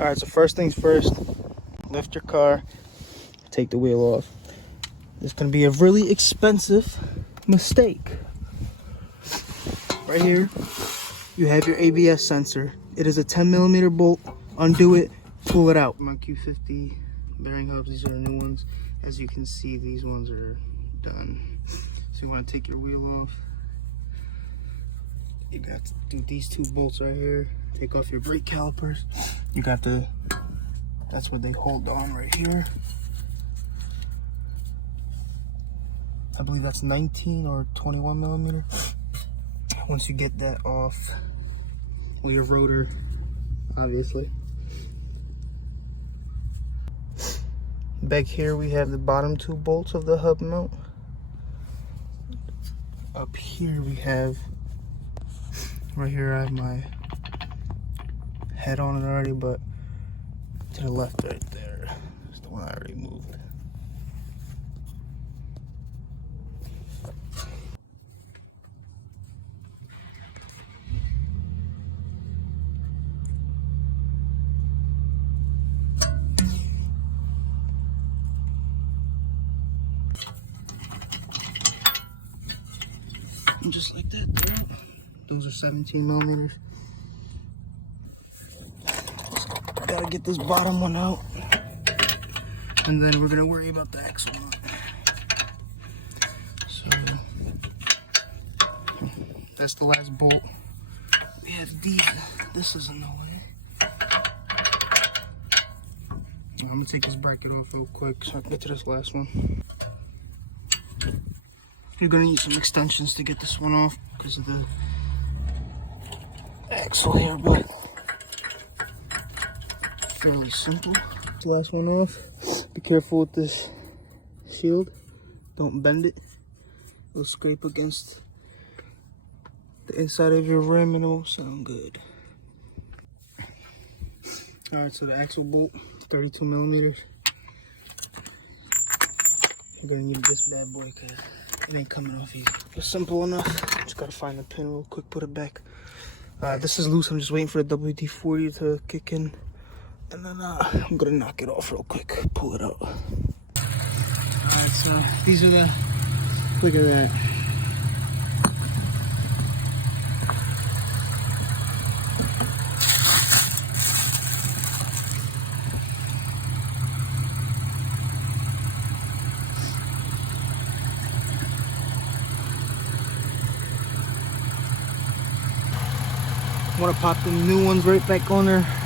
All right, so first things first, lift your car, take the wheel off. It's gonna be a really expensive mistake. Right here, you have your ABS sensor. It is a 10mm bolt. Undo it, pull it out. My Q50 bearing hubs, these are the new ones. As you can see, these ones are done. So you want to take your wheel off. You got to do these two bolts right here. Take off your brake calipers. You got to, that's what they hold on right here. I believe that's 19 or 21mm. Once you get that off, well, your rotor, obviously. Back here we have the bottom two bolts of the hub mount. Up here we have, right here I have my head on it already, but to the left right there is the one I already moved. And just like that, there. Those are 17mm. Gotta get this bottom one out, and then we're gonna worry about the axle nut. So that's the last bolt. We have these. This is in the way. I'm gonna take this bracket off real quick so I can get to this last one. You're gonna need some extensions to get this one off because of the axle here, but fairly simple. This last one off. Be careful with this shield. Don't bend it. It'll scrape against the inside of your rim and it won't sound good. Alright, so the axle bolt, 32mm. You're gonna need this bad boy because it ain't coming off easy. It's simple enough. Just gotta find the pin real quick, put it back. This is loose. I'm just waiting for the AWD to kick in. And then I'm gonna knock it off real quick, pull it out. Alright, so these are the, look at that. I want to pop the new ones right back on there.